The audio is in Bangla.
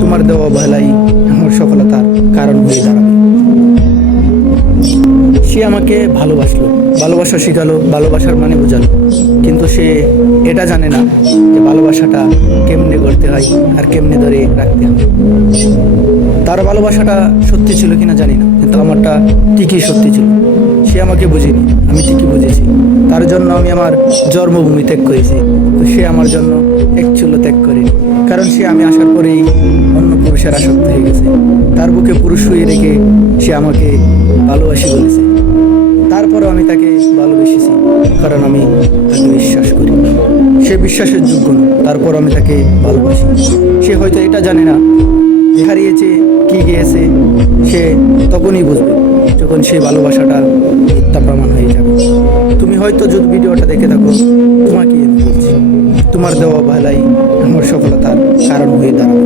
তোমার দেওয়া অবহেলাই আমার সফলতার কারণ হয়ে দাঁড়াবে। সে আমাকে ভালোবাসলো, ভালোবাসা শেখালো, ভালোবাসার মানে বোঝালো, কিন্তু সে এটা জানে না যে ভালোবাসাটা কেমনে করতে হয় আর কেমনে ধরে রাখতে হয়। তার ভালোবাসাটা সত্যি ছিল কিনা জানি না, কিন্তু আমারটা ঠিকই সত্যি ছিল। সে আমাকে বুঝেনি, আমি ঠিকই বুঝেছি। তার জন্য আমি আমার জন্মভূমি ত্যাগ করেছি, তো সে আমার জন্য এক চুলো ত্যাগ করেনি। কারণ সে আমি আসার পরেই অন্য পুরুষের আসক্ত হয়ে গেছে। তার বুকে পুরুষ শুয়ে রেখে সে আমাকে ভালোবাসি বলেছে। তারপরও আমি তাকে ভালোবেসেছি, কারণ আমি তাকে বিশ্বাস করি। সে বিশ্বাসের যোগ্য না, তারপর আমি তাকে ভালোবাসি। সে হয়তো এটা জানে না যে হারিয়েছে কি গিয়েছে, সে তখনই বুঝবে যখন সেই ভালোবাসাটা মিথ্যা প্রমাণ হয়ে যাবে। তুমি হয়তো যদি ভিডিওটা দেখে থাকো, তোমাকে আমি বলছি, তোমার দেওয়া অবহেলাই আমার সফলতার কারণ হয়ে দাঁড়াবে।